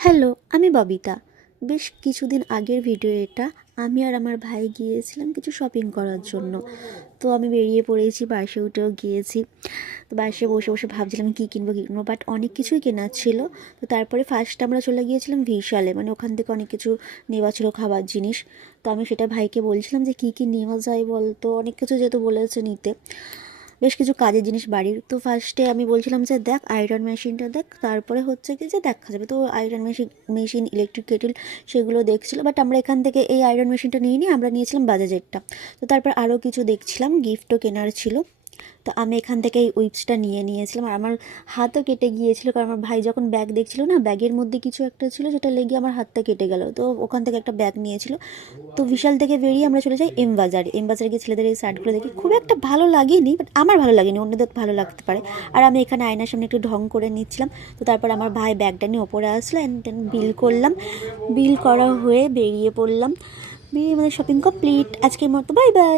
Hello, আমি ববিতা। বেশ কিছুদিন আগের ভিডিও এটা। আমি আর আমার ভাই গিয়েছিলাম কিছু শপিং করার জন্য। তো আমি বেরিয়ে পড়েছি, বাসে উঠেও গিয়েছি। তো বাসে বসে বসে ভাবছিলাম কী কিনবো, বাট অনেক কিছুই কেনার ছিল। তো তারপরে ফার্স্ট আমরা চলে গিয়েছিলাম বিশালে, মানে ওখান থেকে অনেক কিছু নেওয়া ছিল, খাবার জিনিস। তো আমি সেটা ভাইকে বলছিলাম যে কী কী নেওয়া যায় বলতো, অনেক কিছু যেহেতু বলেছে নিতে, বেশ কিছু কাজের জিনিস বাড়ির। তো ফার্স্টে আমি বলছিলাম যে দেখ আয়রন মেশিনটা দেখ, তারপরে হচ্ছে কি যে দেখা যাবে। তো আয়রন মেশিন ইলেকট্রিক কেটেল সেগুলো দেখছিল, বাট আমরা এখান থেকে এই আয়রন মেশিনটা নিয়ে নিই, আমরা নিয়েছিলাম বাজাজেরটা। তো তারপর আরও কিছু দেখছিলাম, গিফটও কেনার ছিল। তো আমি এখান থেকে এই উইপসটা নিয়েছিলাম, আর আমার হাতও কেটে গিয়েছিল, কারণ আমার ভাই যখন ব্যাগ দেখছিল না, ব্যাগের মধ্যে কিছু একটা ছিল, সেটা লেগে আমার হাতটা কেটে গেল। তো ওখান থেকে একটা ব্যাগ নিয়েছিল। তো বিশাল থেকে বেরিয়ে আমরা চলে যাই এম বাজারে গিয়ে ছেলেদের এই শার্টগুলো দেখি, খুব একটা ভালো লাগেনি, বাট আমার ভালো লাগেনি, অন্যদের ভালো লাগতে পারে। আর আমি এখানে আয়নার সামনে একটু ঢং করে নিচ্ছিলাম। তো তারপর আমার ভাই ব্যাগটা নিয়ে ওপরে আসলো, অ্যান্ড দেন বিল করলাম। বিল করা হয়ে বেরিয়ে পড়লাম। বেরিয়ে আমাদের শপিং কমপ্লিট। আজকের মতো বাই বাই।